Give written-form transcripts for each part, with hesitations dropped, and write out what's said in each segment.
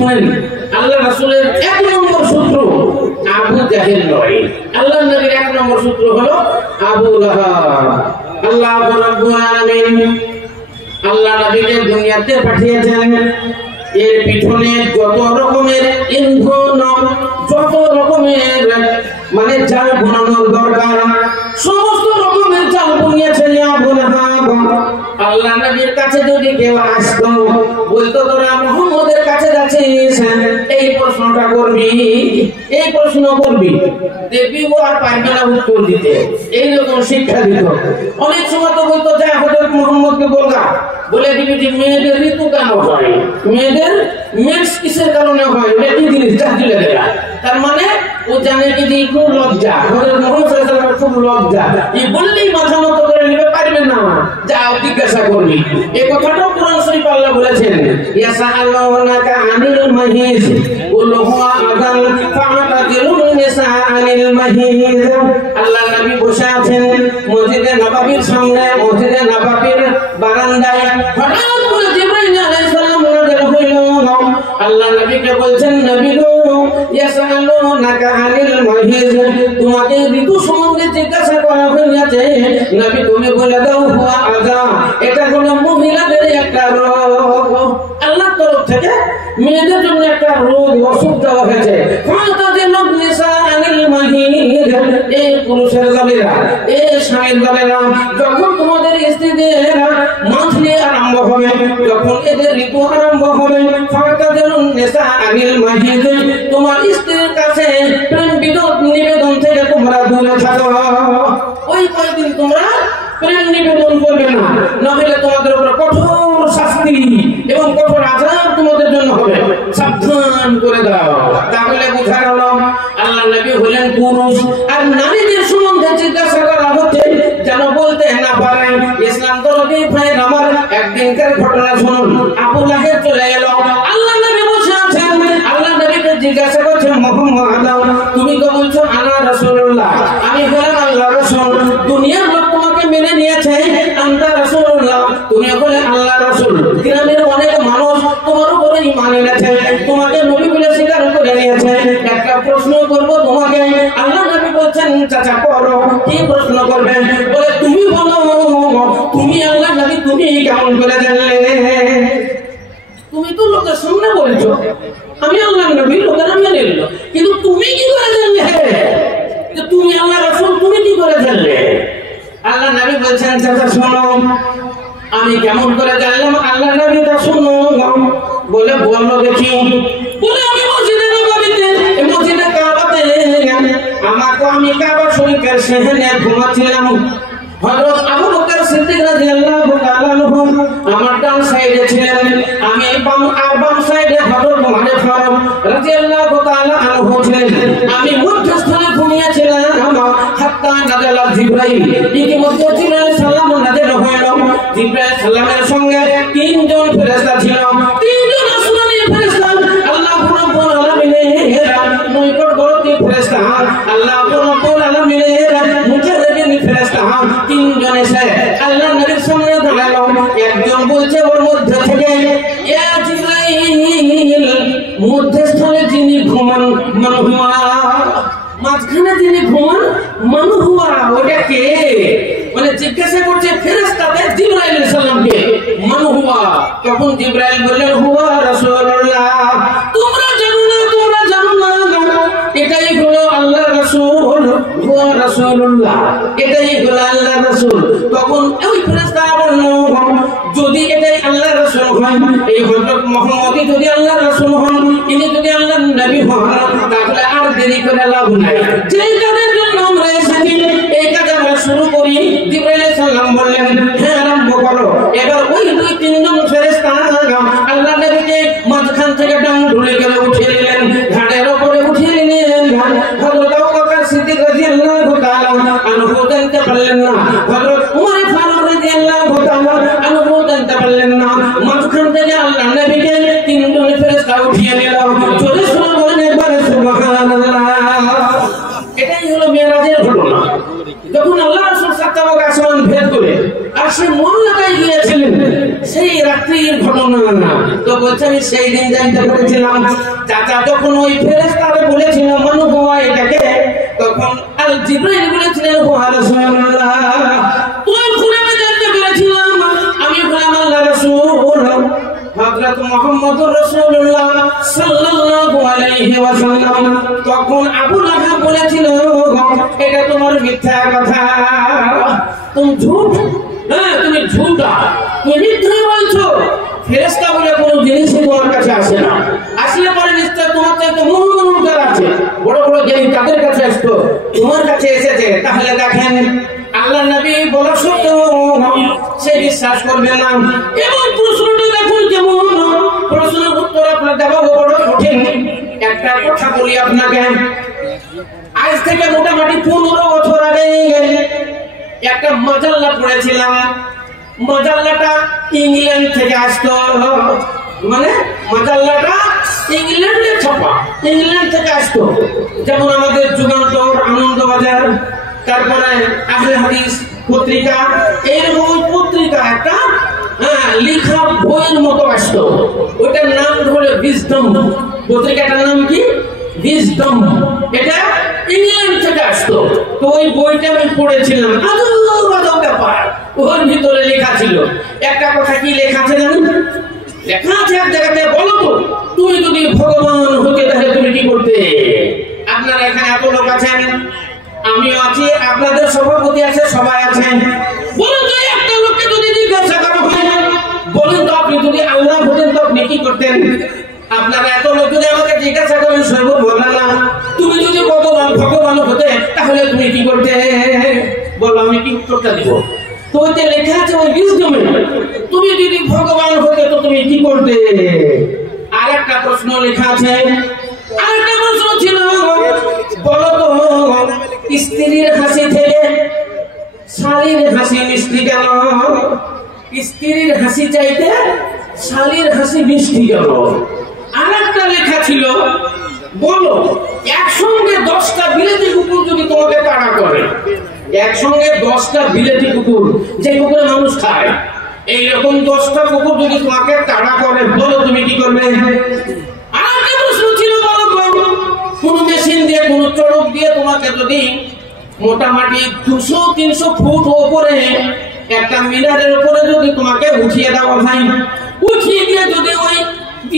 শুনেন, আল্লাহ রাসূলের 1 নম্বর শত্রু আবু জাহেল নয়, আল্লাহর নবীর 1 নম্বর শত্রু হলো আবু লাহাব। আল্লাহ রাব্বুল আলামিন আল্লাহ নবীকে দুনিয়াতে পাঠিয়েছেন, এর পিছনে যত রকমের ইন্ধন, যত রকমের মানে জাল বানানোর দরকার, সমস্ত রকমের জাল বুনিয়েছেন আবু লাহাব। আল্লাহ নবীর কাছে যদি কেউ আসতো, বলতো তোরা মুহাম্মদের কাছে যাচ্ছিস, এই প্রশ্নটা করবি, এই প্রশ্ন করবি, দেখবি ও আর পারবে না উত্তর দিতে, এইরকম শিক্ষা দিত। অনেক সময় তো বলতো যে হযরত মুহাম্মদকে বলগা, বলে দিবি যে মেয়েদের ঋতু কেন হয়, মেয়েদের মেন্স কিসের কারণে হয়, এটা কি জিনিস জানলে দেয়া। তার মানে ও জানে কি যে খুব লজ্জা, হযরত মুহাম্মদ সাল্লাল্লাহু আলাইহি ওয়াসাল্লাম খুব লজ্জা, এই বললেই মাথা নত করে নিতে পারবে না, যাও জিজ্ঞাসা করবি। এই কথাটা কোরআন শরীফ আল্লাহ বলেছেন, ইয়াসাআলুনাকা আনিল মাহিজ কুল হুয়া আযান ফা'তাজিলুন নিসা আনিল মাহিজ। আল্লাহ নবী বসে আছেন মসজিদে নববীর সামনে, মসজিদে নববীর বারান্দায়, হঠাৎ করে জিবরাইল আলাইহিস সালাম নাযিল হইল। আল্লাহ নবীকে বলছেন, নবী গো, ইয়াসাআলুনাকা আনিল মাহিজ, তোমাকে ঋতু সম্বন্ধে জিজ্ঞাসা করা হয়েছে, নবী তুমি বলে দাও হুয়া আযান, এটা হলো মহিলাদের একটা রোগ, আল্লাহর তরফ থেকে মেয়েদের জন্য একটা রোগ, অসুখ দেওয়া হয়েছে। ফাতাজিলুন নিসা আনিল মাহিজ, এই পুরুষের দলেরা, এই স্বামীর দলেরা, যখন তোমাদের স্ত্রীদের মাসলি আরম্ভ হবে, যখন এদের ঋতু আরম্ভ হবে, ফাতাজিলুন নিসা আনিল মাহিজ, তোমার স্ত্রীর কাছে প্রেম নিবেদন থেকে তোমরা দূরে থাকো, ওই কয়েকদিন তোমরা প্রেম নিবেদন করবে না, নইলে তোমাদের উপর কঠোর শাস্তি এবং কঠোর আযাব তোমাদের জন্য হবে, সাবধান করে দাও। তাহলে বোঝা গেল আল্লাহ নবী হলেন পুরুষ, আর নারীদের সম্বন্ধে জিজ্ঞাসা করা হচ্ছে যেন বলতে না পারে। ইসলাম দরদি ভাই আমার, একদিনকার ঘটনা শুনুন। আবু লাহেব চলে গেল, আল্লাহ নবী বসে আছেন, আল্লাহ নবীকে জিজ্ঞাসা করছেন, মুহাম্মদ তুমি তো বলছো আনা রাসূলুল্লাহ, আমি হলাম আল্লাহর রাসূল, দুনিয়ার লোক তোমাকে মেনে নিয়েছে, আনতা রাসূলুল্লাহ, তুমি বলে আল্লাহর রাসূল, গ্রামের অনেক মানুষ তোমার উপরে ঈমান এনেছে, তোমাকে নবী বলে স্বীকার করে নিয়েছে, একটা প্রশ্ন করব তোমাকে। আল্লাহ নবী বলছেন, চাচা করো, কি প্রশ্ন করবেন? বলে তুমি বলো, তুমি আল্লাহ নবী তুমি কেমন করে জানলে? তুমি তো লোকের সামনে বলছো আমি আল্লাহ নবী, লোকেরা মেনে নিল, কিন্তু তুমি কি করে জানলে যে তুমি আল্লাহ রাসূল, তুমি কি করে জানলে? আল্লাহ নবী বলছেন, চাচা শোনো, আমি কেমন করে জানলাম আল্লাহ নবী তা শুনো। বলে বলো দেখি। বলে আমি মসজিদে নববীতে, মসজিদে কাবাতে, আমি কাবা শরীফের সেখানে ঘুমাচ্ছিলাম, হযরত আবু বকর সিদ্দিক রাদিয়াল্লাহু তাআলা আনহু আমার ডান সাইডে ছিলেন, আমি বাম সাইডে হযরত মুহাম্মদ ফারুক রাদিয়াল্লাহু তাআলা আনহু ছিলেন, আমি মধ্যস্থানে ঘুমিয়েছিলাম। হাত্তা নাযালা জিবরাইল, ইতিমধ্যে জিবরাইল সালাম নাযিল হইল। জিবরাইল সালামের সঙ্গে 3 জন ফেরেশতা ছিল, 3 জন আসমানী ফেরেশতা, আল্লাহ রাব্বুল আলামিনের নৈকটবর্তী ফেরেশতা, আল্লাহ রাব্বুল আলামিনের মুজাররিদিন ফেরেশতা, 3 জন এসে আল্লাহ নবীর সামনে দাঁড়ালো। একজন বলছে ওর মধ্যে থেকে, ইয়া জিবরাইল, মধ্যস্থানে যিনি ঘুমান মান হুয়া, মাঝখানে যিনি ঘুমান মান হুয়া, ওটা কে? মানে জিজ্ঞাসা করছে ফেরেশতাদের জিবরাইল আলাইহিস সালামকে, মান হুয়া। তখন জিবরাইল বললেন, হুয়া রাসূলুল্লাহ, তোমরা জানো না, তোমরা জানো না, এটাই হলো আল্লাহর রাসূল, হুয়া রাসূলুল্লাহ, এটাই হলো আল্লাহর রাসূল। তখন ওই ফেরেশতারা বলল, যদি এটাই আল্লাহর রাসূল হয়, এই হযরত মুহাম্মদ যদি আল্লাহর রাসূল হন, ইনি যদি আল্লাহর নবী হন, তাহলে আর দেরি করে লাভ নাই, যে কাজের জন্য আমরা এসেছি এই কাজ আমরা শুরু করি। জিবরাইল আলাইহিস সালাম বললেন, হ্যাঁ আরম্ভ করো। এবার ওই 2-3 জন ফেরেশতা আল্লাহ নবীকে মাঝখান থেকে ডান ঢুলে গেলে উঠিয়ে নিলেন, ঘাড়ের উপরে উঠিয়ে নিলেন। হযরত আবু বকর সিদ্দিক রাদিয়াল্লাহু তাআলা আনহু জানতে পারলেন না, হযরত উমর ফারুক রাদিয়াল্লাহু তাআলা আনহু জানতে পারলেন না, মাঝখান থেকে আল্লাহ নবীকে 3 জন ফেরেশতা উঠিয়ে নিল। জোরে শুনে বলেন একবার সুবহানাল্লাহ। এটাই হলো মিরাজের ঘটনা। যখন আল্লাহ রাসূল 7 আসমান ভেদ করে আরশ সেই দিন জানতে পেরেছিলাম। চাচা যখন ওই ফেরেশতারে বলেছিল মানু বাবা এটাকে, তখন আল জিবরাইল বলেছিলেন ওয়া রাসূলুল্লাহ, তুই খুলে জানতে পেরেছিলাম আমি হলাম আল্লাহর রাসূল হযরত মুহাম্মদুর রাসূলুল্লাহ সাল্লাল্লাহু আলাইহি ওয়াসাল্লাম। তখন আবু লাহাব বলেছিল এটা তোমার মিথ্যা কথা, তুমি ঝুট, হ্যাঁ তুমি ঝুটা, তুমি মিথ্যা বলছো। ফেরেশতা বলে কোনো জিনিসই তোমার কাছে আসে না, আসলে পরে নিশ্চয় তোমার চাইতে মহান যারা আছে বড় বড় জ্ঞানী তাদের কাছে আসতো, তোমার কাছে এসেছে। তাহলে দেখেন আল্লাহ নবী বলা সত্ত্বেও সে বিশ্বাস করবে না। এবং প্রশ্নটা দেখুন কেমন, প্রশ্নের উত্তর আপনার দেওয়া বড় কঠিন। একটা কথা বলি আপনাকে, আজ থেকে মোটামুটি 15 বছর আগে একটা মাজাল্লা পড়েছিলাম। মাজাল্লাটা ইংল্যান্ড থেকে আসতো, মানে মাজাল্লাটা ইংল্যান্ডে ছাপা, ইংল্যান্ড থেকে আসতো। যেমন আমাদের যুগান্তর, আনন্দবাজার, তারপরে আহলে হাদিস পত্রিকা, এইরকম পত্রিকা একটা লেখা বইয়ের মতো আসতো। ওইটার নাম হলো উইজডম। পত্রিকাটার নাম কি? উইজডম। এটা ইংল্যান্ড থেকে আসতো। তো ওই বইটা আমি পড়েছিলাম, আজব ব্যাপার। ওর ভিতরে লেখা ছিল একটা কথা, কি লেখা আছে জানেন? লেখা আছে এক জায়গাতে, বলো তো তুমি যদি ভগবান হতে তাহলে তুমি কি করতে? আপনারা এখানে এত লোক আছেন, আমিও আছি, আপনাদের সভাপতি আছে, সবাই আছেন। বলুন তো একটা লোককে যদি জিজ্ঞাসা করা হয়, বলুন তো আপনি যদি আল্লাহ হতেন তো আপনি কি করতেন? আপনারা এত লোক যদি আমাকে জিজ্ঞাসা করেন, সর্ব বললাম তুমি যদি ভগবান হতে তাহলে তুমি কি করতে? বলো আমি কি উত্তরটা দিব? তো ওইতে লেখা আছে ওই উইজডমে, তুমি যদি ভগবান হতে তো তুমি কি করতে? আর একটা প্রশ্ন লেখা আছে, আরেকটা প্রশ্ন ছিল, বলো তো স্ত্রীর হাসি থেকে শালীর হাসি মিষ্টি কেন? স্ত্রীর হাসি চাইতে শালীর হাসি মিষ্টি কেন? আর একটা লেখা ছিল, বলো একসঙ্গে 10টা বিলেতি কুকুর যদি তোমাকে তাড়া করে, একসঙ্গে 10টা বিলেতি কুকুর, যে কুকুরে মানুষ খায়, এইরকম 10টা কুকুর যদি তোমাকে তাড়া করে, বলো তুমি কি করবে? আর একটা প্রশ্ন ছিল, বলো কোন মেশিন দিয়ে, কোন চড়ক দিয়ে তোমাকে যদি মোটামুটি 200-300 ফুট উপরে একটা মিনারের উপরে যদি তোমাকে উঠিয়ে দেওয়া হয়, উঠিয়ে দিয়ে যদি ওই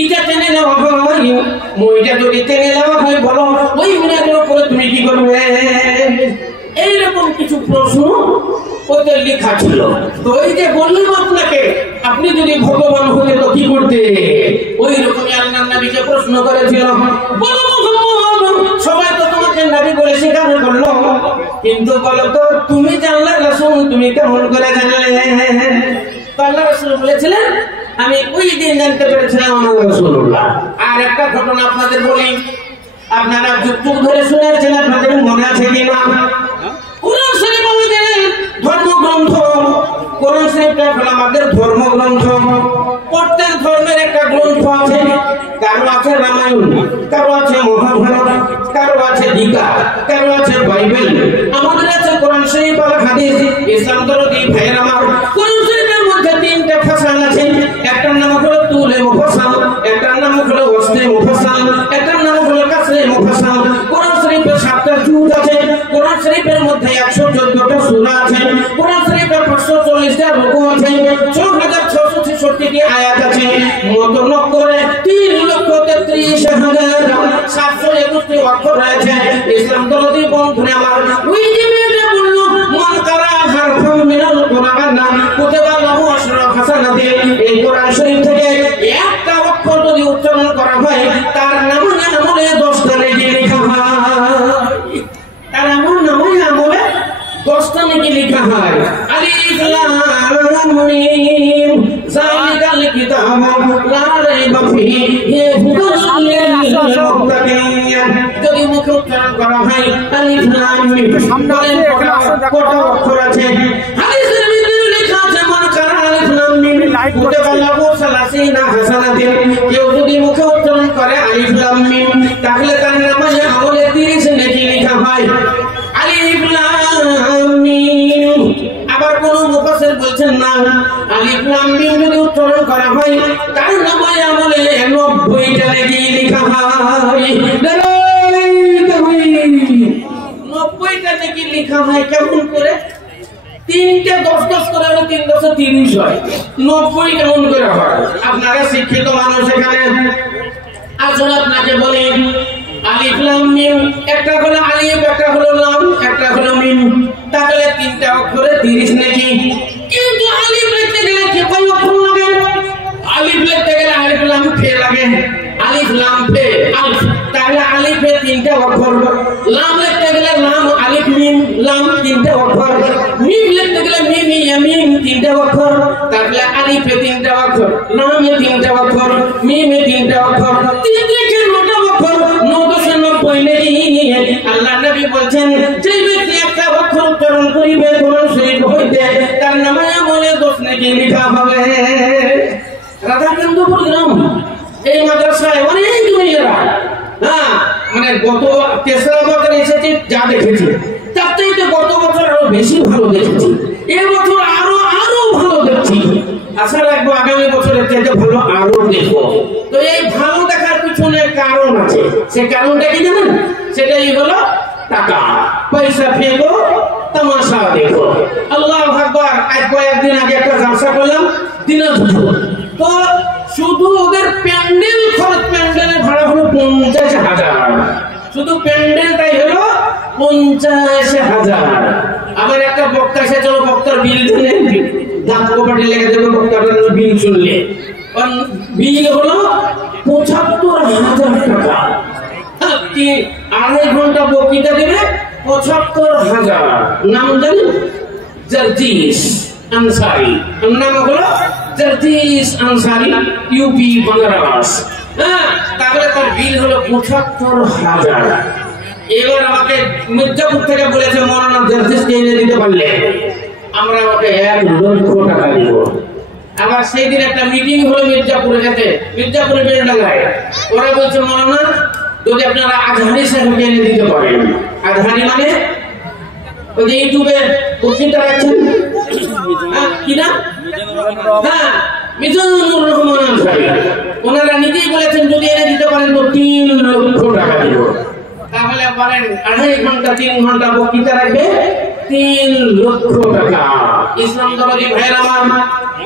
ইটা টেনে নেওয়া হয়, মইটা যদি টেনে নেওয়া হয়, বলো ওই মিনারের উপরে তুমি কি করবে? এইরকম কিছু প্রশ্ন ওদের লেখা ছিল। তো ওই যে বললাম আপনাকে, আপনি যদি ভগবান হতে তো কি করতে? ওই রকমই আল্লাহর নবীকে প্রশ্ন করেছিল, বলো সবাই তো তোমাকে নবী বলে স্বীকার করলো, কিন্তু বলো তো তুমি যে আল্লাহর রাসূল তুমি কেমন করে জানলে? তো আল্লাহর রাসূল বলেছিলেন আমি ওই দিন জানতে পেরেছিলাম আমার রাসূলুল্লাহ। আর একটা ঘটনা আপনাদের বলি, আপনারা যুগ যুগ ধরে শুনেছেন, আপনাদের মনে আছে কিনা? কোরআন শরীফ আমাদের ধর্মগ্রন্থ, কোরআন শরীফটা হলো আমাদের ধর্মগ্রন্থ। প্রত্যেক ধর্মের একটা গ্রন্থ আছে, কারো আছে রামায়ণ, কারো আছে মহাভারত, কারো আছে গীতা, কারো আছে বাইবেল, আমাদের আছে কোরআন শরীফ আর হাদিস। ইসলাম দরদি ভাইয়ের আমার, কোরআন শরীফের মধ্যে 3টা ফাসাল আছে। একটার নাম হলো তুলে মুফাসাল, একটার নাম হলো ওয়াসনে মুফাসাল, একটার নাম হলো কাসরে মুফাসাল। কোরআন শরীফের 7টা জুজ আছে, কোরআন শরীফের মধ্যে 114টা সূরা আছে, কোরআন শরীফের 540টা রুকু আছে, 4666টি আয়াত আছে, মোট করে 3,33,721টি অক্ষর রয়েছে। ইসলাম দরদি বন্ধুরা আমার, ওই যে মেয়েটা বললো মান কারা হারফাম মিনাল কোরআন কুতিবা লাহু আশরা হাসানাতি, এই কোরআন শরীফ থেকে একটা অক্ষর যদি উচ্চারণ করা হয়, তার নামে আমলে 10টা নেকি লেখা হয়। তার নামে আমলে 10টা নেকি লেখা হয়। আলিফ লাম মিম যালিকাল কিতাবু লা রাইবা ফীহি হুদাল লিল মুত্তাকিন। যদি মুখে উচ্চারণ করা হয় আলিফ লাম মিম, কত অক্ষর আছে? হাদিসের ভিতরে লেখা আছে মান কারা আলিফ লাম মিম কুতিবা লাহু 30 হাসানাতিন। কেউ যদি মুখে উচ্চারণ করে আলিফ লাম মিম, তাহলে তার নামে আমলে 30 নেকি লেখা হয়। আলিফ লাম মিম। আবার কোন মুফাসসির বলছেন না, আলিফ লাম মিম যদি উচ্চারণ করা হয়, তার নামে আমলে হয় কেমন করে? 3টা 10 করে হলে 3 10 30 হয়, 90 কেমন করে হয়? আপনারা শিক্ষিত মানুষ এখানে। আসলে আপনাকে বলি আলিফ লাম মিম, একটা হলো আলিফ, একটা হলো লাম, একটা হলো মিম, তাহলে 3টা অক্ষরে 30 নাকি? কিন্তু আলিফ লিখতে গেলে কি কয় অক্ষর লাগে? আলিফ লিখতে গেলে আলিফ লাম ফে লাগে, আলিফ লাম ফে আলিফ, তাহলে আলিফে 3টা অক্ষর। লাম লিখতে গেলে লাম আলিফ মিম লাম 3টা অক্ষর। মিম লিখতে গেলে মিম মিম 3টা অক্ষর, তাহলে আলিফে 3টা অক্ষর, লামে 3টা অক্ষর, মিমে 3টা অক্ষর, 9টা অক্ষর, 990 নেই। আল্লাহ নবী বলেন যে ব্যক্তি একটা অক্ষর উচ্চারণ করিবে কোরআন শরীফ হইতে, তার নামে আমলে 10 নেকি লেখা হবে। রাধাকান্তপুর গ্রাম এই মাদ্রাসায় অনেক মেয়েরা, মানে গত 3রা বছর এসেছে যা দেখেছি তার চাইতে গত বছর আরো বেশি ভালো দেখেছি, এবছর আরো ভালো দেখছি। আশা রাখবো আগামী বছরের চাইতে ভালো আরো দেখবো। তো এই ভালো দেখার পিছনে কারণ আছে, সে কারণটা কি জানেন? সেটাই হলো টাকা পয়সা ফেলো তামাশা দেখো। আল্লাহু আকবার। আজ কয়েকদিন আগে একটা জালসা করলাম দিনাজপুর, তো শুধু ওদের প্যান্ডেল খরচ, প্যান্ডেলের ভাড়া হলো 50,000, শুধু প্যান্ডেলটাই হলো 50,000। আবার একটা বক্তা এসেছিল, বক্তার বিল শুনে দাঁত কপাটে লেগে যাবে বক্তার বিল শুনলে। বিল হলো 75,000 টাকা। 2.5 ঘন্টা বক্তৃতা দেবে, 75,000। নাম জানেন? জার্জিস আনসারি। নাম হলো জার্জিস আনসারি, ইউপি বাংলাদেশ। তাহলে তার বিল হলো 75,000। এবার আমাকে মির্জাপুর থেকে বলেছে মৌলানা জার্জিস এনে দিতে পারলে আমরা ওকে 1 লক্ষ টাকা দিব। আবার সেই দিন একটা মিটিং হলো মির্জাপুরে, যেতে মির্জাপুরে বেলডাঙ্গায়। ওরা বলছে মৌলানা যদি আপনারা আজহারি সাহেবকে এনে দিতে পারেন। আজহারি মানে ওই যে ইউটিউবে বক্তৃতা রাখছেন কি না? মিজানুর রহমান আনসারী, ওনারা নিজেই বলেছেন যদি এনে দিতে পারেন তো 3 লক্ষ টাকা দিব। তাহলে বলেন 2.5 ঘন্টা 3 ঘন্টা বক্তৃতা রাখবে, 3 লক্ষ টাকা। ইসলাম দরদি ভাইরা আমার,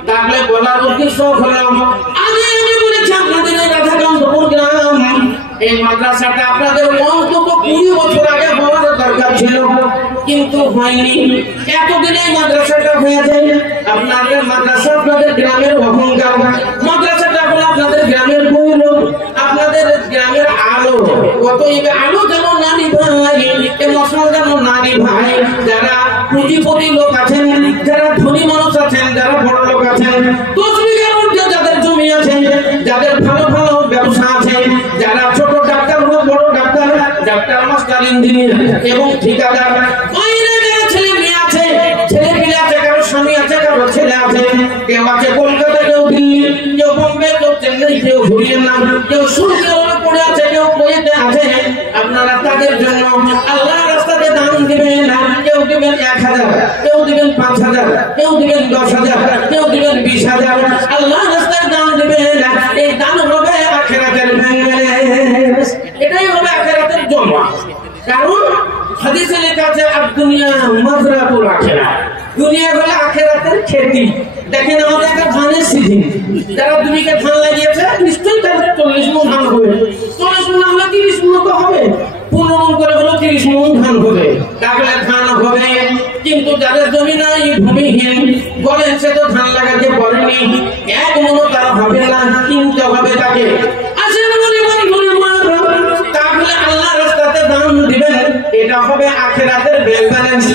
তাহলে বলার উদ্দেশ্য হলো আগে আমি বলেছি আপনাদের এই রাধাকান্তপুর গ্রাম এই মাদ্রাসাটা আপনাদের অন্তত 20 বছর আগে হওয়ার দরকার ছিল, কিন্তু হয়নি। এতদিনে এই মাদ্রাসাটা হয়ে যায়। আপনাদের মাদ্রাসা আপনাদের গ্রামের অহংকার, মাদ্রাসাটা হলো আপনাদের গ্রামের গৌরব, আপনাদের গ্রামের আলো। কত আলো যেন নারী ভাই, মশাল যেন নারী ভাই। যারা পুঁজিপতি লোক আছেন, যারা ধনী মানুষ আছেন, যারা বড় লোক আছেন, 10 বিঘার মধ্যে যাদের জমি আছে, যাদের ভালো ভালো ব্যবসা আছে, যারা ছোট ডাক্তার হোক বড় ডাক্তার, ডাক্তার মাস্টার ইঞ্জিনিয়ার এবং ঠিকাদার, ছেলে মেয়ে আছে, ছেলে মেয়ে আছে, কারো স্বামী আছে, কারো ছেলে আছে, কেউ আছে কলকাতা, কেউ দিল্লি, কেউ বোম্বে, কেউ চেন্নাই, কেউ হরিয়ানা, কেউ সৌদি আরবে পড়ে আছে, কেউ কুয়েতে আছে। আপনারা তাদের জন্য আল্লাহ রাস্তাতে দান দিবেন। কেউ দিবেন 1,000, কেউ দিবেন 5,000, কেউ দিবেন 10,000, কেউ দিবেন 20,000। আল্লাহ রাস্তায় দান দিবেন। এই দান হবে আখিরাতের ভেঙ্গেস, এটাই হবে আখিরাতের জমা। কারণ হাদিসে লেখা আছে দুনিয়া মাজরাতুল আখিরাহ, দুনিয়া হলো আখিরাতের খেতি। দেখেন আমাদের একটা ধানের সিজন, যারা 2 বিঘা ধান লাগিয়েছে নিশ্চয়ই তাদের 40 মণ ধান হবে। 40 মণ না হলে 30 মণ তো হবে, 15 মণ করে হলো 30 মণ ধান হবে। তাহলে ধান হবে, কিন্তু যাদের জমি নাই, ভূমিহীন, বলেন সে তো ধান লাগাতে পারেনি, 1 মণও তার হবে না, কিনতে হবে তাকে। আসেন বলি তাহলে আল্লাহ রাস্তাতে দান দিবেন, এটা হবে আখিরাতের ব্যাংক ব্যালেন্স।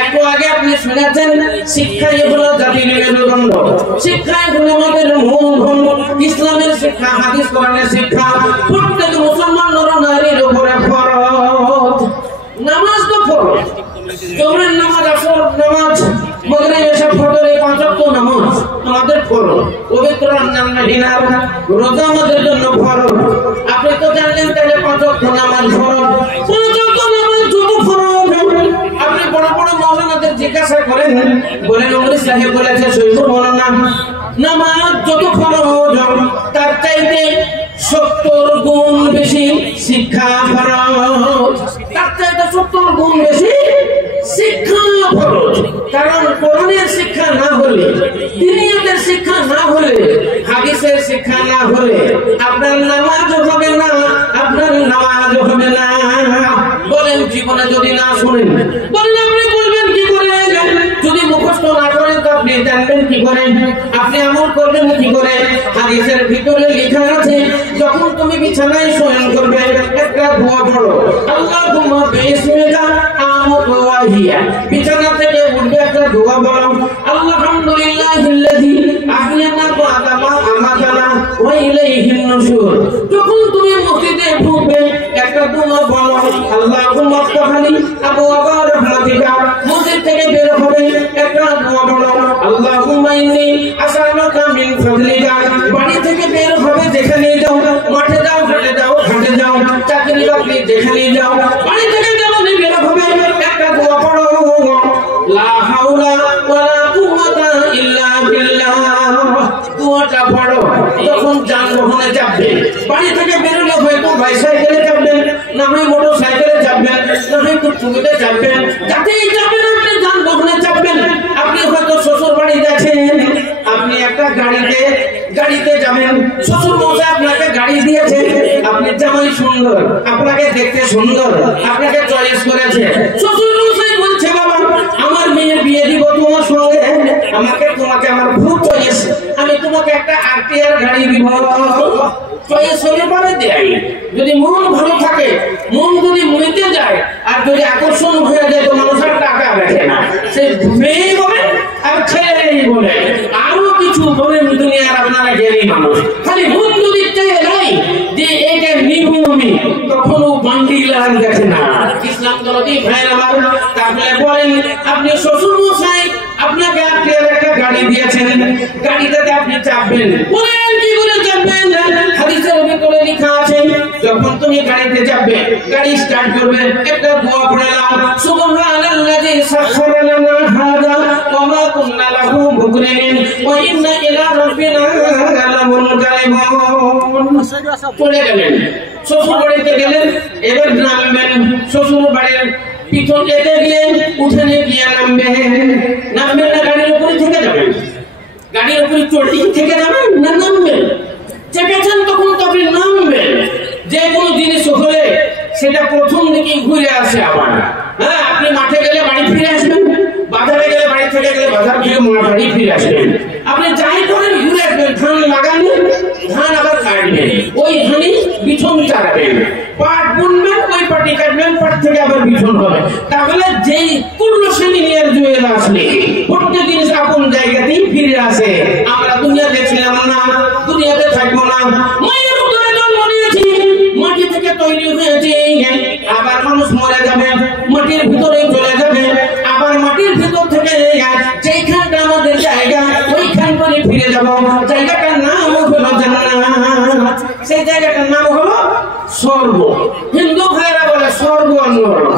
একটু আগে আপনি শুনেছেন শিক্ষাই হলো জাতির মেরুদণ্ড, শিক্ষাই হলো আমাদের মূলধন। ইসলামের শিক্ষা, হাদিস কোরআনের শিক্ষা প্রত্যেক মুসলমান নর নারীর উপরে ফরজ। নামাজ তো ফরজ, জোহরের নামাজ, আসর নামাজ, মাগরিব, এশা, ফজর, এই 5 ওয়াক্ত নামাজ আমাদের ফরজ। পবিত্র রমজান মাহিনা রোজা আমাদের জন্য ফরজ। আপনি তো জানেন তাহলে 5 ওয়াক্ত নামাজ ফরজ। 5 ওয়াক্ত নামাজ যত ফরজ, আপনি বড় বড় মাওলানাদের জিজ্ঞাসা করেন, বলেন ওমর সাহেব বলেছে শহীদ মাওলানা নামাজ যত ফরজ তার চাইতে 70 গুণ বেশি শিক্ষা ফরজ, তার চাইতে 70 গুণ বেশি শিক্ষা কারণ কোরআনের শিক্ষা না হলে, দিনিয়াতের শিক্ষা না হলে, হাদিসের শিক্ষা না হলে আপনার নামাজ হবে না, আপনার নামাজ হবে না। বলেন জীবনে যদি না শুনেন, বলেন আপনি বলবেন কি করে? যদি মুখস্থ না করেন তো আপনি জানবেন কি করে? আপনি আমল করবেন কি করে? হাদিসের ভিতরে লেখা আছে, যখন তুমি বিছানায় শয়ন করবে একটা দোয়া পড়ো, আল্লাহুম্মা বিসমিকা আমুতু ওয়া আহইয়া। বিছানা থেকে উঠবে একটা দোয়া বলো, আলহামদুলিল্লাহিল্লাযী আহইয়ানা বা'দা মা আমাতানা ওয়া ইলাইহিন নুশুর। যখন তুমি মসজিদে ঢুকবে একটা দোয়া বলো, আল্লাহুম্মা আফতাহলি আবওয়াবা রাহমাতিকা। মসজিদ থেকে বের হবে একটা দোয়া বলো, আল্লাহুম্মা ইন্নী আসআলুকা মিন ফাদলিকা। বাড়ি থেকে বের হবে যেখানে যাও, মাঠে যাও, ঘাটে যাও, ঘাটে যাও, চাকরি বাকরি যেখানে যাও, বাড়ি থেকে যেমন বের হবে একটা দোয়া পড়ো, লা হাওলা ওয়ালা কুওয়াতা ইল্লা বিল্লাহ। দোয়াটা পড়ো যখন যানবাহনে যাবেন। বাড়ি থেকে বেরোলে হয়তো বাইসাইকেলে যাবেন, না হয় মোটর সাইকেলে যাবেন, না হয় টুকটুকিতে যাবেন, যাতেই যাবেন আপনি যানবাহনে যাবেন। আপনি হয়তো শ্বশুর বাড়ি যাচ্ছেন, আপনি একটা গাড়িতে যাবেন, শ্বশুর মশাই আপনাকে গাড়ি দিয়েছে, আপনি জামাই সুন্দর, আপনাকে দেখতে সুন্দর, আপনাকে চয়েস করেছে। শ্বশুর মশাই বলছে, বাবা আমার মেয়ের বিয়ে দিব তোমার সঙ্গে, তোমাকে আমার খুব চয়েস, আমি তোমাকে একটা আরটিআর গাড়ি দিব। চয়েস হলে পরে দেয়। যদি মন ভালো থাকে, মন যদি মইতে যায়, আর যদি আকর্ষণ হয়ে যায় তো মানুষ আর টাকা রাখে না, সে মেয়ে বলে আর ছেলেই বলে, আরো কিছু বলে দুনিয়ার আপনারা গেলেই মানুষ খালি মন যদি চেয়ে নাই যে এটা নিব আমি, কখনো বান্ডিল আর দেখে না। ইসলাম দরদি ভাইয়ের আমার, তারপরে বলেন আপনি শ্বশুর মশাই আপনাকে একটা গাড়ি দিয়েছেন, গাড়িটাতে আপনি চাপবেন, বলেন কি করে চাপবেন? হাদিসের ভিতরে লেখা আছে, যখন তুমি গাড়িতে যাবে, গাড়ি স্টার্ট করবে, একটা দোয়া পড়ে নাও, সুবহানাল্লাযী সাখখারা লানা হাযা ওয়া মা কুননা লাহু মুকরিনিন ওয়া ইন্না ইলা রাব্বিনা লামুনকালিবুন। পড়ে গেলেন, শ্বশুর বাড়িতে গেলেন, এবার নামবেন, শ্বশুর বাড়ির পিছন যেতে গিয়ে উঠানে গিয়ে নামবেন না গাড়ির উপরে থেকে যাবেন? গাড়ির উপরে চড়ে থেকে যাবেন না নামবেন? চেপেছেন তখন তো আপনি নামবেন। যে কোনো জিনিস হলে সেটা প্রথম দিকে ঘুরে আসে আবার। হ্যাঁ, আপনি মাঠে গেলে বাড়ি ফিরে আসবেন, বাজারে গেলে বাড়ি থেকে গেলে বাজার থেকে বাড়ি ফিরে আসবেন। আপনি যাই করেন ঘুরে আসবেন, ধান লাগাবেন, ধান আবার কাটবেন, ওই ধানই বিছন চালাবেন, পাট বুনবেন, ওই পাটি কাটবেন, পাট থেকে আবার বিছন হবে। তাহলে যেই পূর্ণ শ্রেণী নিয়ে জুয়েল আসলে প্রত্যেক জিনিস আপন জায়গাতেই ফিরে আসে। আমরা দুনিয়াতে ছিলাম না, দুনিয়াতে থাকবো না, মায়ের উদরে জন্ম নিয়েছি, মাটি থেকে তৈরি হয়েছি, আবার মানুষ মরে যাবে, মাটির ভিতরে চলে যাবে, আবার মাটির ভিতর থেকে যেখানটা আমাদের জায়গা ওইখান করে ফিরে যাব। জায়গাটার নাম হলো জান্নাত, সেই জায়গাটার নাম হলো স্বর্গ। হিন্দু ভাইরা বলে স্বর্গ আর নরক।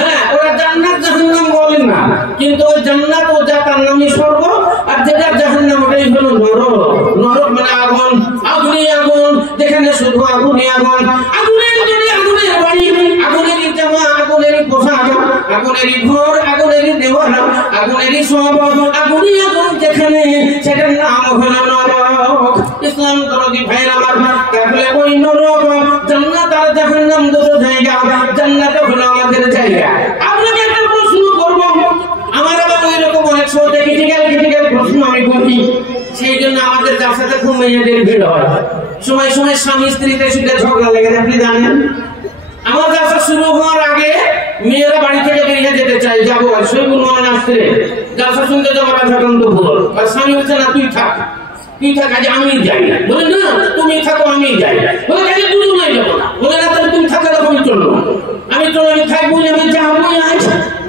হ্যাঁ, ওরা জান্নাত জাহান্নাম বলেন না, কিন্তু ওই জান্নাত ও যার নামই স্বর্গ, আর যেটা জাহান্নাম ওটাই হলো নরক। নরক মানে আগুন, আগুনই আগুন, যেখানে শুধু আগুনই আগুন, আগুনের জন্য আগুনের বাড়ি, আগুনেরই জামা, আগুনেরই পোশাক, আগুনেরই ঘর, আগুনেরই দেওয়াল, আগুনেরই সব, আগুনই আগুন যেখানে, সেটার নাম হলো নরক। ইসলাম দরদি ভাইরা আমার, তাহলে ওই নরক, জান্নাত আর জাহান্নাম দুটো জায়গা। জান্নাত হলো আমাদের জায়গা। আপনাকে একটা প্রশ্ন করব, আমার আবার ওই রকম অনেক সময় ক্রিটিক্যাল প্রশ্ন আমি করি, সেই জন্য আমাদের যার সাথে খুব মেয়েদের ভিড় হয়। সময় সময় স্বামী স্ত্রীতে শুধু ঝগড়া লেগে যায়, আপনি জানেন। আমার ব্যবসা শুরু হওয়ার আগে মেয়েরা বাড়ি থেকে বেরিয়ে যেতে চাই, যাবো শহীদুল মোহাম্মদ আসতে ব্যবসা শুনতে যাবো রাধাকান্ত ভুল, আর স্বামী বলছে না তুই থাক, তুই থাক, আজ আমি যাই না। বলে না তুমি থাকো আমি যাই, বলে কাজে দুজনেই যাবো না, বলে না তাহলে তুমি থাকো তখন চলবো, আমি চলো, আমি থাকবো, আমি যাবো। আজ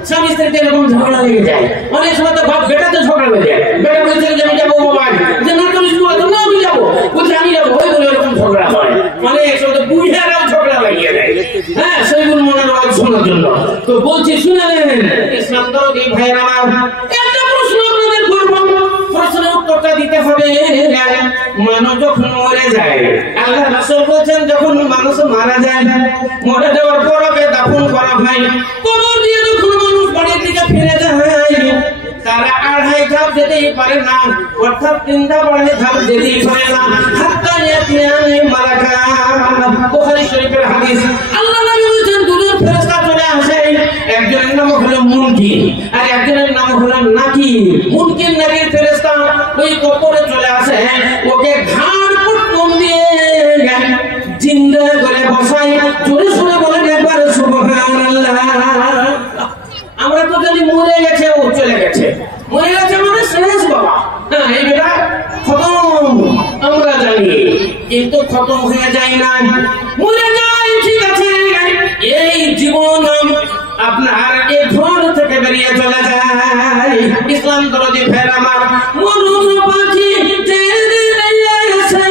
স্বামী স্ত্রীতে এরকম ঝগড়া লেগে যায়। অনেক সময় তো বাপ বেটাতে ঝগড়া লেগে যায়, বেটা বলছে যে আমি যাবো বাবা, যে না তুমি না আমি যাবো, বলছে আমি যাবো, ওই বলে এরকম ঝগড়া হয়। মানে একসাথে বুঝারাও ঝগড়া লাগিয়ে দেয়। হ্যাঁ, সেইগুলো মনে হয় শোনার জন্য তো বলছি, শুনে নেন। ইসলাম দরদি ভাইরা আমার, একটা প্রশ্ন আপনাদের করব, প্রশ্নের উত্তরটা দিতে হবে। মানুষ যখন মরে যায়, আল্লাহ রাসূল বলেছেন যখন মানুষ মারা যায়, মরে যাওয়ার পর ওকে দাফন করা হয়, কবর দিয়ে যখন মানুষ বাড়ির দিকে ফিরে যায়, তারা আড়াই ধাপ যেতেই পারে না, অর্থাৎ 3 ধাপ আড়াই ধাপ যেতেই পারে না। হাত্তা ইয়াতিয়ানি মালাকা, বুখারী শরীফের হাদিস। আল্লাহ নবী বলেছেন দুজন ফেরেশতা চলে আসে, একজনের নাম হলো মুনকির আর একজনের নাম হলো নাকির। মুনকির নাকির ফেরেশতা ওই কবরে চলে আসে, ওকে ঘাড় কুটকুম দিয়ে জিন্দা করে বসায়। জোরে শুনে বলেন একবার সুবহানাল্লাহ। আমরা তো জানি মরে গেছে, ও চলে গেছে, মরে গেছে মানে শেষ বাবা, হ্যাঁ এই বেটা খতম, আমরা জানি, কিন্তু খতম হয়ে যায় না, মরে যায় ঠিক আছে, এই জীবন আপনার এই ঘর থেকে বেরিয়ে চলে যায়। ইসলাম দরদি ফের আমার মরুন পাখি তেরে এসে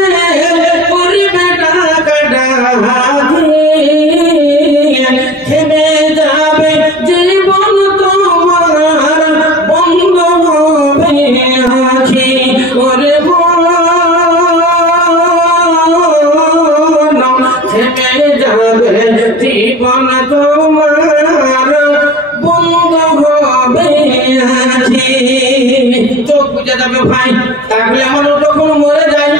করবে ডাকাডাকি, থেমে যাবে জীবন তোমার, বন্ধ হবে আখি, ওরে থেমে যাবে জীবন তোমার, বন্ধ হবে আখি। চোখ বুঝে যাবে ভাই। তাহলে আমরা যখন মরে যাই,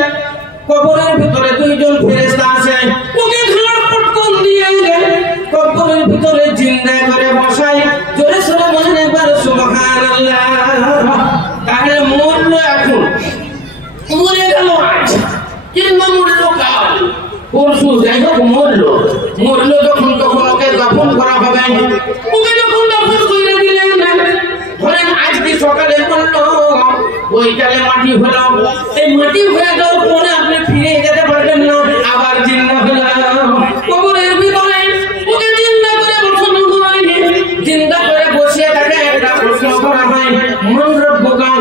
কবরের ভিতরে দুইজন ফেরেশতা আছে, ওকে ঘাড় পটকন দিয়ে কবরের ভিতরে জিন্দা করে বসায়। জোরে সোরে বলেন একবার সুবহানাল্লাহ। তাহলে মরল এখন, মরে গেল আজ, কিংবা মরল কাল, পরশু, যাই হোক মরলো। মরলো যখন তখন ওকে দাফন করা হবে। ওকে যখন দাফন করে দিলেন, ধরেন আজকে সকালে মরলো, ওইকালে মাটি হলো, এই মাটি হয়ে যাওয়ার পরে আপনি ফিরে যেতে পারবেন না, আবার জিন্দা হলো কবরের ভিতরে। ওকে জিন্দা করে বসানো হয়, জিন্দা করে বসিয়ে তাকে একটা প্রশ্ন করা হয়, মান রব্বুকা,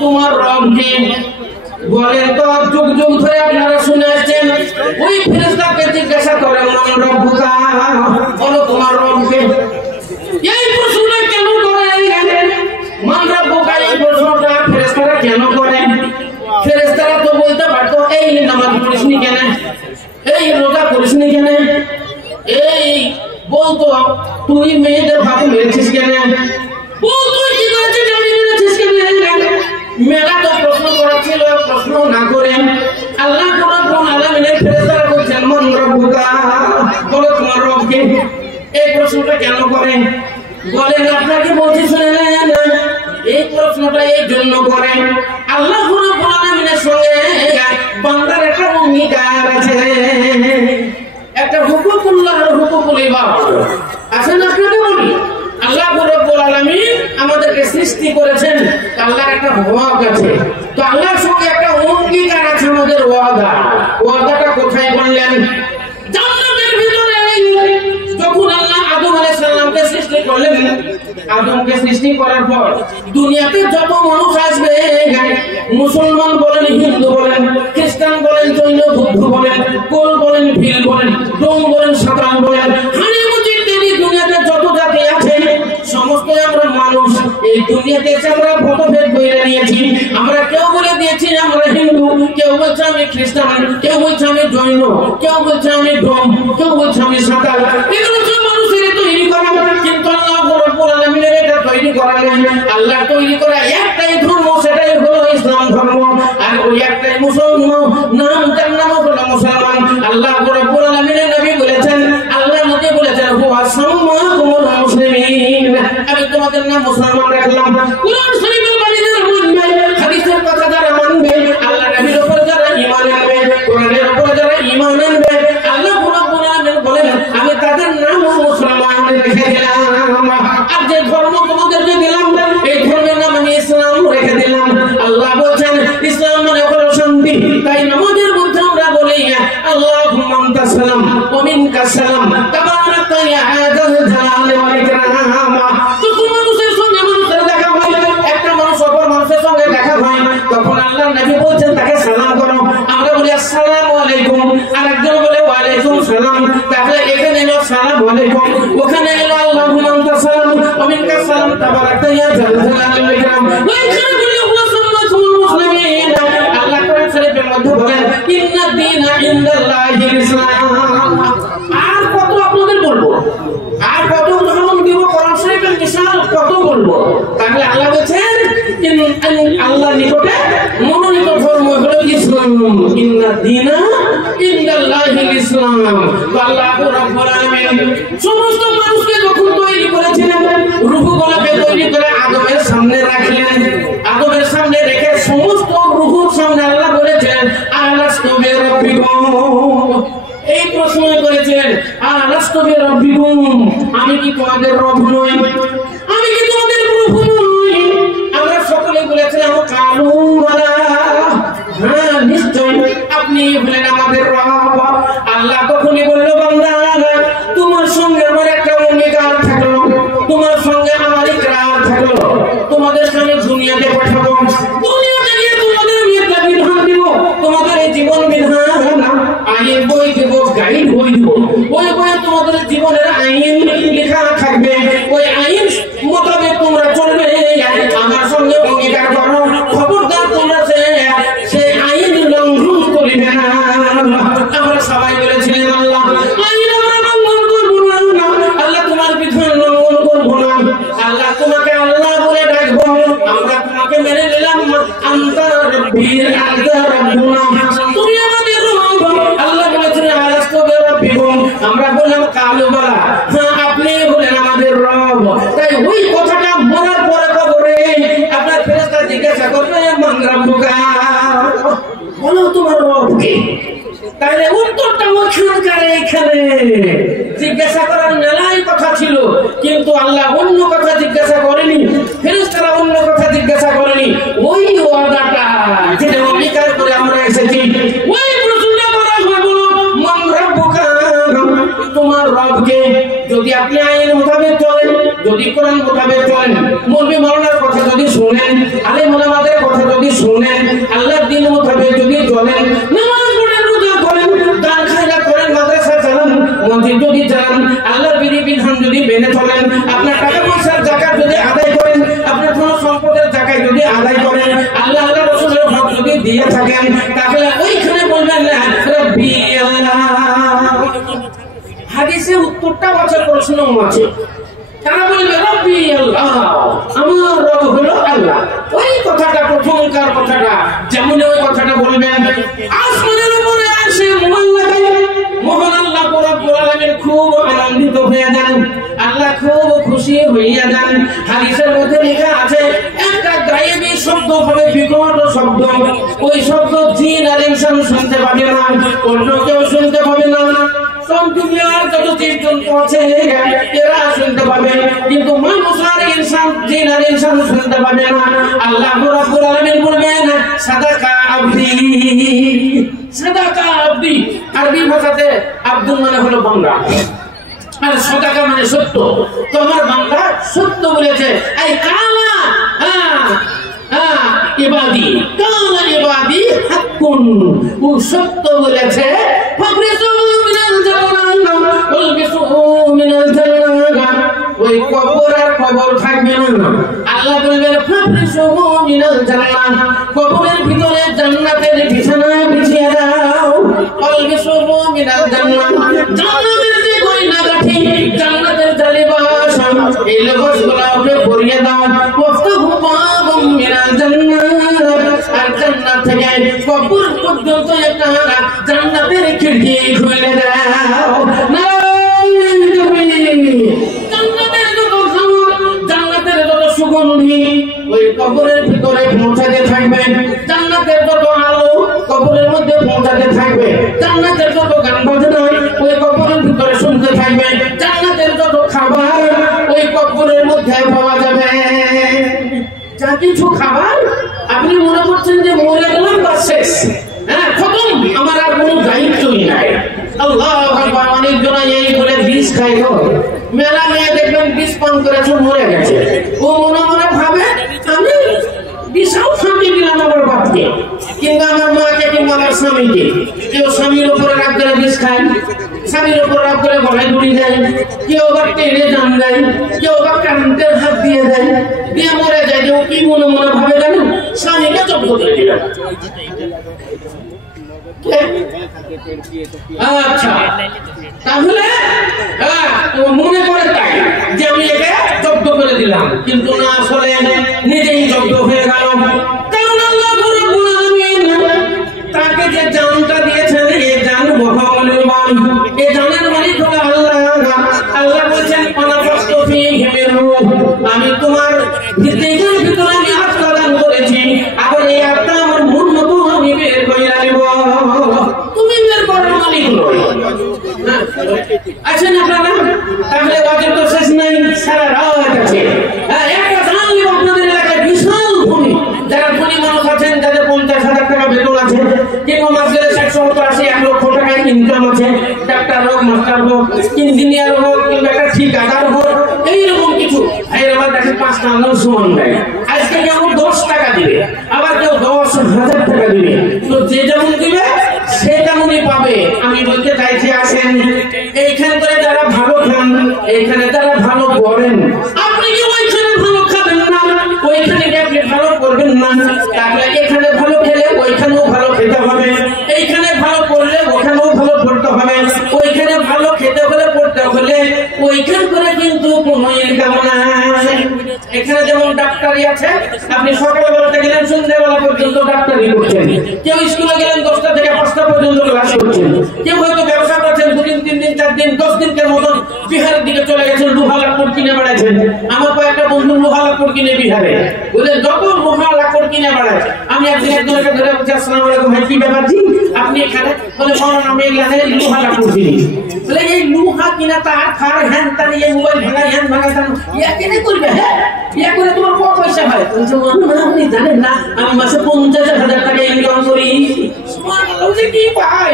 তোমার রব কে? বলেন তো, যুগ যুগ ধরে আপনারা শুনে আসছেন, ওই ফেরেশতাকে জিজ্ঞাসা করে মান রব্বুকা, বলো তোমার রব কে? এই প্রশ্নটা কেন করে? মান রব্বুকা এই প্রশ্নটা ফেরেশতারা কেন করে? ফেরেশতারা তো বলতে পারতো এই নামাজ পড়িসনি কেন, এই রোজা করিসনি কেন, এই বলতো তুই মেয়েদের ভাবে মেরেছিস কেন, তুই কি করেছিস মেরেছিস কেন। মেলা তো প্রশ্ন করা ছিল, প্রশ্ন না করে আল্লাহ রাব্বুল আলামিনের ফেরেশতারা বলছেন মান রব্বুকা, বলো তোমার রব কে? এই প্রশ্নটা কেন করেন? বলেন আপনাকে বলছি শুনেন, এই প্রশ্নটা এই জন্য করেন, আল্লাহ রাব্বুল আলামিনের সঙ্গে বান্দার একটা অঙ্গীকার আছে, একটা হুকুকুল্লাহ আর হুকুকুল ইবাদ আছে না। আপনাকে বলি, আল্লাহ রাব্বুল আলামিন আমাদেরকে সৃষ্টি করেছেন, আল্লাহর একটা হক আছে, তো আল্লাহর সঙ্গে একটা অঙ্গীকার আছে, আমাদের ওয়াদা। ওয়াদাটা কোথায় বললেন? জান্নাতের ভিতরে। যখন আল্লাহ আদম আলাইহিস সালামকে সৃষ্টি করলেন, আদমকে সৃষ্টি করার পর দুনিয়াতে যত মানুষ আসবে, মুসলমান বলেন, হিন্দু বলেন, খ্রিস্টান বলেন, জৈন বৌদ্ধ বলেন, কোল বলেন, ভিল বলেন, ডোম বলেন, সাঁওতাল বলেন, দুনিয়াতে যত জাতি আছে সমস্ত আমরা মানুষ। এই দুনিয়াতে আমরা ভেদ করে নিয়েছি, আমরা কেউ বলে দিয়েছি আমরা হিন্দু, কেউ বলছে আমি খ্রিস্টান, কেউ বলছে আমি জৈন, কেউ বলছে আমি ডোম, কেউ বলছে আমি সাঁওতাল। এগুলো সব মানুষের তৈরি করা, কিন্তু আল্লাহ রাব্বুল আলামিনের এটা তৈরি করা নেই। আল্লাহ তৈরি করা একটাই ধর্ম, সেটাই হলো ইসলাম ধর্ম, আর ওই একটাই মুসলমান, নাম তার নাম হলো মুসলমান। আল্লাহ রাব্বুল আলামিনের নবী বলেছেন, আল্লাহ নবী বলেছেন হুয়া সাম্মাকুমুল মুসলিমিন, আমি তোমাদের নাম মুসলমান রাখলাম। কুরআন শরীফের বাণীদের মধ্যে হাদিসের কথা যারা মানবে, আল্লাহ নবীর উপর যারা ঈমান আনবে, কোরআনের উপর যারা ঈমান আনবে, আল্লাহ রাব্বুল আলামিন বলেন আমি তাদের নাম মুসলমান রেখে দিলাম। আর যে ধর্ম তোমাদেরকে দিলাম, এই ধর্মের নাম আমি ইসলাম রেখে দিলাম। আল্লাহ বলেন ইসলাম মানে হলো শান্তি, তাই নামাজের মধ্যে আমরা বলি আল্লাহুম্মা আনতাস সালাম ওয়া মিনকাস সালাম তাবারাকা ইয়া যাল জালালি ওয়াল ইকরাম। যখন মানুষের সঙ্গে মানুষের দেখা হয়, একটা মানুষ অপর মানুষের সঙ্গে দেখা হয়, তখন আল্লাহর নবী বলেন তাকে সালাম করো। আমরা বলি আসসালামু আলাইকুম, আরেকজন বলে ওয়া আলাইকুম সালাম। তাহলে এখানে হলো সালামু আলাইকুম, ওখানে হলো আল্লাহুম্মা আনতাস সালাম ওয়া মিনকাস সালাম তাবারাকা ইয়া যাল জালালি ওয়াল ইকরাম। ওইখানে বলি হুয়া সাম্মাকুমুল মুসলিমিন। আল্লাহ কোরআন শরীফের মধ্যে বলেন ইন্নাদ দীনা ইনদাল্লাহিল ইসলাম। আর কত আপনাদের বলবো, আর কত উদাহরণ দিব, কোরআন শরীফের বিশাল কত বলবো। তাহলে আল্লাহ আল্লাহ রাব্বুল আলামিন সমস্ত মানুষকে যখন তৈরি করেছিলেন, রূহগুলোকে তৈরি করে আদমের সামনে রাখলেন। আদমের সামনে রেখে সমস্ত রূহুর সামনে আল্লাহ বলেছেন, আলাস্তু বিরাব্বিকুম। এই প্রশ্ন করেছিলেন, আলাস্তু বিরাব্বিকুম, আমি কি তোমাদের রব নই? আমি কি তোমাদের প্রভু নই? আমরা সকলে বলেছিলাম কালু বালা, হ্যাঁ নিশ্চয় আপনি হলেন আমাদের রব। আল্লাহ তখনই বলল, বান্দা তোমার সঙ্গে আমার একটা অঙ্গীকার থাকলো, তোমার সঙ্গে আমার ইকরার থাকলো। তোমাদের সামনে দুনিয়াতে পাঠাবো, দুনিয়াতে গিয়ে তোমাদের আমি একটা বিধান দিব। তোমাদের এই জীবন বিধান আইন বই দিব, গাইড বই দিব। ওই বইয়ে তোমাদের জীবনের আইন লেখা থাকবে। ওই আইন মোতাবেক তোমরা চলবে। আমার সঙ্গে অঙ্গীকার করো, খবরদার তোমরা সেই আইন লঙ্ঘন করিবে না। আমরা সবাই বলেছিলেন, আল্লাহ আইন আমরা লঙ্ঘন করবো না, আল্লাহ তোমার বিধান লঙ্ঘন করবো না, আল্লাহ তোমাকে আল্লাহ বলে ডাকবো, আমরা তোমাকে মেনে নিলাম। আনতা রাব্বি আনতা রাব্বুনা, তুমি আমাদের রব। আল্লাহ বলেছেন, আলাস্তু বিরাব্বিকুম, আমরা বললাম কালু বালা, হ্যাঁ আপনি বলেন আমাদের রব। তাই ওই কথাটা মরার পরে কবরে আপনার ফেরেশতা জিজ্ঞাসা করবে, মান রাব্বুকা, বলো তোমার রব কে? তাহলে উত্তরটা ওখানকার এখানে জিজ্ঞাসা করার মেলায় কথা ছিল, কিন্তু আল্লাহ অন্য কথা জিজ্ঞাসা করেনি, ফেরেশতারা অন্য কথা জিজ্ঞাসা করেনি। ওই ওয়াদাটা যেটা অঙ্গীকার করে আমরা এসেছি, ওই প্রশ্নটা করা হয়, বলো মান রাব্বুকা, তোমার রবকে। যদি আপনি আইন মোতাবেক চলেন, যদি কোরআন মোতাবেক চলেন, মুরবি মাওলানার কথা যদি শুনেন, আলেম ওলামাদের কথা যদি শুনেন, আল্লাহর দ্বীন মোতাবেক যদি চলেন, নামাজ পড়েন, রোজা করেন, দান খায়রা করেন, মাদ্রাসা চালান, মসজিদ যদি চালান, আল্লাহর বিধিবিধান যদি মেনে চলেন, আপনার টাকা পয়সার যাকাত যদি আদায় করেন, আপনার ধন সম্পদের যাকাত যদি আদায় করেন, আল্লাহ আল্লাহ রাসূলের হক যদি দিয়ে থাকেন, তাহলে ওইখানে বলবেন না রাব্বি আল্লাহ। হাদিসে উত্তরটা আছে, প্রশ্ন আছে। তারা বলবে রাব্বি আল্লাহ, আমার রব হলো আল্লাহ। ওই কথাটা প্রথমকার কথাটা, যেমন ওই কথাটা বলবেন, আসমানের উপরে আসে মহান আল্লাহ রাব্বুল আলামিন খুব আনন্দিত হয়ে যান, আল্লাহ খুব খুশি হইয়া যান। হাদিসের মধ্যে লেখা আছে, একটা গায়েবী শব্দ হবে, বিকট শব্দ। ওই শব্দ জিন আর ইনসান শুনতে পাবে না, অন্য কেউ শুনতে পাবে না। সব দুনিয়ার যত জীবজন্তু আছে এরা শুনতে পাবে, কিন্তু মানুষ আর ইনসান, জিন আর ইনসান শুনতে পাবে না। আল্লাহ রাব্বুল আলামিন বলবেন, সাদাকা আবদি, সাদাকা আবদি। আরবি ভাষাতে আব্দুল মানে হলো বান্দা, আর সাদাকা মানে সত্য। তোমার বান্দা সত্য বলেছে। এই কালা ইবাদি, কালা ইবাদি হাক্কুন, ও সত্য বলেছে। ওই কবর আর কবর থাকবে না। আল্লাহ বলবেন, ফাফরিসুহু মিনাল জান্নাহ, কবরের ভিতরে জান্নাতের বিছানা বিছিয়ে দাও। ফালবিসুহু মিনাল জান্নাহ, জান্নাতের যে গয়না গাঠি, জান্নাতের যে লিবাস, এই লিবাসগুলো ওকে পরিয়ে দাও। ওয়াফতাহু বাবাম মিনাল জান্নাহ, আর জান্নাত থেকে কবর পর্যন্ত একটা জান্নাতের খিড়কি খুলে দাও। ওই কবরের ভিতরে পৌঁছাতে থাকবে, জান্নাতের যত আলো কবরের মধ্যে পৌঁছাতে থাকবে, জান্নাতের যত গান বাজনা ওই কবরের ভিতরে শুনতে থাকবে, জান্নাতের যত খাবার ওই কবরের মধ্যে পাওয়া যাবে। যা কিছু খাবার আপনি মনে করছেন যে মরে গেলাম বা শেষ, হ্যাঁ খতম, আমার আর কোনো দায়িত্বই নাই। আল্লাহু আকবার। অনেক জন এই করে বিষ খায়, মেলা মেয়ে দেখবেন বিষ পান করেছে, মরে গেছে। ও মনে মনে ভাবে, আমি বিশাল ফাঁকি দিলাম আমার বাপকে, কিংবা আমার মাকে, কিংবা আমার স্বামীকে। কেউ স্বামীর উপরে রাগ করে বিষ খায়, স্বামীর উপর রাগ করে গলায় দড়ি দেয়, কেউ আবার টেনে জান দেয়, কেউ আবার কারেন্টে হাত দিয়ে দেয়, দিয়ে মরে যায়। কেউ কি মনে মনে ভাবে জানেন, স্বামীকে জব্দ করে দিলাম। আচ্ছা, তাহলে মনে করে তাই যে আমি একে জব্দ করে দিলাম, কিন্তু না, আসলে নিজেই জব্দ হয়ে গেল। কারণ আল্লাহ রাব্বুল আলামিন তাকে যে জানটা দিয়েছেন, এই জান মহামূল্যবান। আছেন আপনারা? তাহলে ওদের তো শেষ নাই, সারা রাত আছে। একটা জানলে আপনাদের এলাকায় বিশাল ধনী, যারা ধনী মানুষ আছেন, যাদের 50,000 টাকা বেতন আছে, কিংবা মাসে 180 লক্ষ টাকা ইনকাম আছে, ডাক্তার হোক, মাস্টার হোক, ইঞ্জিনিয়ার হোক, কিংবা একটা ঠিকাদার হোক, এইরকম কিছু আমার কাছে 5টা আঙুল সমান দেয়। আজকে কেউ 10 টাকা দিবে, আবার কেউ 10,000 টাকা দিবে, তো যে যেমন দিবে সে তেমনই পাবে। আমি বলতে চাইছি, আসেন এইখান করে যারা ভালো খান, এইখানে যারা ভালো করেন, আপনি কি ওইখানে ভালো খাবেন না? ওইখানে কি আপনি ভালো করবেন না? তাহলে এখানে ভালো খেলে ওইখানেও ভালো খেতে হবে, এইখানে ভালো করলে ওখানেও ভালো পড়তে হবে, ওইখানে ভালো খেতে হলে পড়তে হলে ওইখান করে কিন্তু কোনো ইনকাম নাই। এখানে যেমন ডাক্তারি আছে, আপনি সকালবেলাতে গেলেন সন্ধ্যাবেলা পর্যন্ত ডাক্তারি করছেন, কেউ স্কুলে গেলেন 10টা থেকে 5টা পর্যন্ত ক্লাস করছেন, কেউ হয়তো ব্যবসা করছেন 2 দিন 3 দিন 4 দিন 10 দিনের মতন বিহারের দিকে চলে গেছেন, লোহা লাকড় কিনে বেড়াচ্ছেন। আমার কয়েকটা বন্ধু লোহা লাকড় কিনে বিহারে, বুঝলেন, যত লোহা লাকড় কিনে বেড়ায়। আমি একজনকে ধরে বলছি, আসসালামু আলাইকুম ভাই, কি ব্যাপার জি আপনি এখানে? বলে মরণ আমি লোহা লাকড় কিনি। বলে এই লোহা কিনা তার খার হ্যান তার এই মোবাইল ভাঙা হ্যান ভাঙা ইয়া কেনে করবে? হ্যাঁ ইয়া করে তোমার কত পয়সা হয়? আপনি জানেন না আমি মাসে 50,000 টাকা ইনকাম করি। কি পাই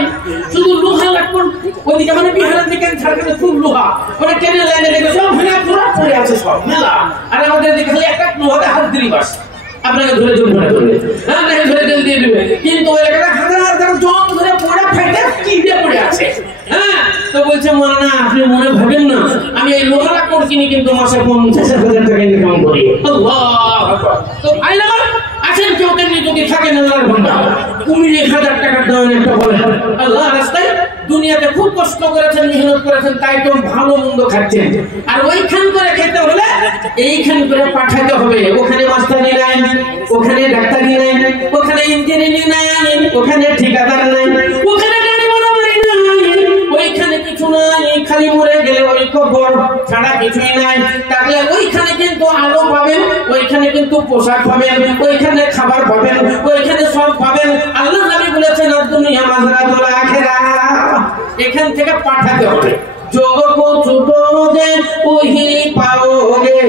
শুধু লোহা লাকড়। ওইদিকে মানে বিহারের দিকে ঝাড়খণ্ডে খুব লোহা, মানে ট্রেনের লাইনে দেখে সব ভেঙে পুরো পড়ে আছে সব মেলা। আর আমাদের দিকে খালি একটা লোহাতে হাত দিলি বাস, আপনাকে ধরে জল ধরে ধরে আপনাকে ধরে জল দিয়ে দেবে, কিন্তু ওই একটা হাজার জল ধরে পড়ে ফেটে কিনে পড়ে আছে। হ্যাঁ, তো বলছে না আপনি মনে ভাবেন না, আমি এই লোহা লাকড় কিনি কিন্তু মাসে 50,000 টাকা ইনকাম করি। আল্লাহ তো আইলাম আছেন কেউ তেমনি যদি থাকেন আল্লাহর বান্দা 20,000 টাকার দাম একটা বলেন আল্লাহ রাস্তায় দুনিয়াতে খুব কষ্ট করেছেন, মেহনত করেছেন, তাই তো ভালো মন্দ খাচ্ছেন। আর ওইখান করে খেতে হলে এইখান করে পাঠাতে হবে। ওখানে মাস্টারি নাই, ওখানে ডাক্তারি নাই, ওখানে ইঞ্জিনিয়ারিং নাই, ওখানে ঠিকাদার নাই, ওখানে গাড়ি বানাবাড়ি নাই, ওইখানে কিছু নাই, খালি মরে গেলে ওই কবর ছাড়া কিছুই নাই। তাহলে ওইখানে কিন্তু আলো পাবেন, ওইখানে কিন্তু পোশাক পাবেন, ওইখানে খাবার পাবেন, ওইখানে সব পাবেন। আল্লাহ নবী বলেছেন দুনিয়া মাযরাতুল আখিরাহ, এখান থেকে পাঠাতে হবে। जो कुछ दोगे वही पाओगे,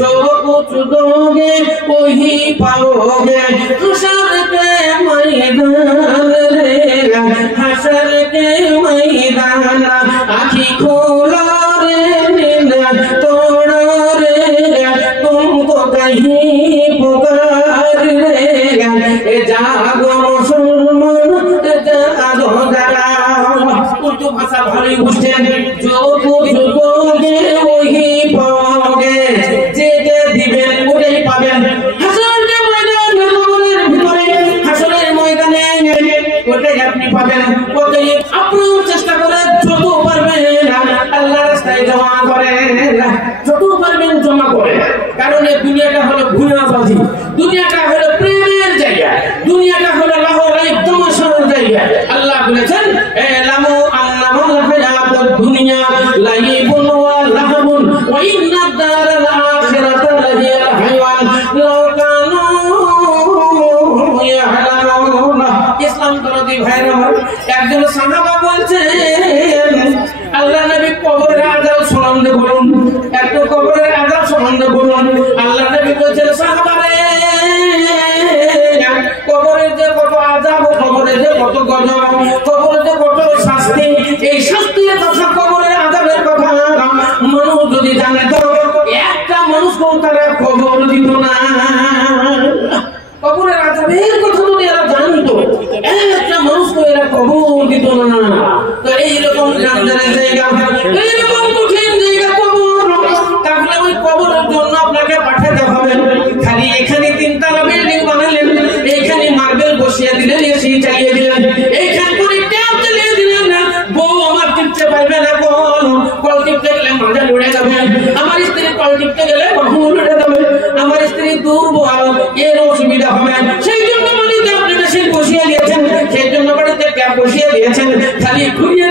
जो कुछ दोगे वही पाओगे। हशर के मैदान रे, हशर के मैदान, आँखी खोलो रे नींद तोड़ो रे, तुमको कहीं पुकार रे, जागो मुसलमान जागो जरा। उर्दू भाषा भारी बुझें, जो कुछ दोगे वही पाओगे, जे जे दिবেন ওটাই পাবেন। হাসরের ময়দানে, কবরের ভিতরে হাসরের ময়দানে ওটাই আপনি পাবেন। ওটাই আপনি চেষ্টা করে যত পারবেন আল্লাহর রাস্তায় জমা করেন, যত পারবেন জমা করেন। কারণ এই দুনিয়াটা হলো ভুয়াবাজি, দুনিয়াটা হলো প্রেমের জায়গা, দুনিয়াটা হলো লাহোরাই তামাশার জায়গা। আল্লাহ বলেছেন এলামু আন্নামাল হায়াতুদ দুনিয়া লাইবুন ওয়া লাহবুন ওয়া ইন্নাদ দারাল আখিরাতা লাহিয়াল হায়াওয়ান লাউ কানু ইয়ালামুন। ইসলাম দরদি ভাইরা, একজন সাহাবা বলছেন আল্লাহ নবী কবরের আযাব সম্বন্ধে বলুন, একটু কবরের আযাব সম্বন্ধে বলুন। আল্লাহ নবী বলছেন সাহাবারে কবরের যে কত আযাব, কবরের যে কত গজব, কবরের যে কত শাস্তি, এই শাস্তির কথা, কবরের আযাবের কথা মানুষ যদি জানে তো একটা মানুষকেও তারা কবর দিত না। কবরের আযাবের কথা যদি এরা জানতো একটা মানুষকে এরা কবর দিত না। তো এইরকম জানজানের জায়গা, এইরকম কঠিন জায়গা কবর, তাহলে ওই কবরের জন্য আপনাকে পাঠাতে হবে। খালি এখানে 3 তলা বিল্ডিং বানালেন, এইখানে মার্বেল বসিয়ে দিলেন, এসি চালিয়ে দিলেন, এইখান করে ট্যাপ চালিয়ে দিলেন না, বউ আমার টিপতে পারবে না, কল টিপতে গেলে মাজা লড়ে যাবে, আমার স্ত্রী কল টিপতে গেলে বাহু লড়ে যাবে, আমার স্ত্রী দুর্বল, এর অসুবিধা হবে। সেই জন্য বাড়িতে আপনি মেশিন বসিয়ে দিয়েছেন, সেই জন্য বাড়িতে ট্যাপ বসিয়ে দিয়েছেন, খালি ঘুরিয়ে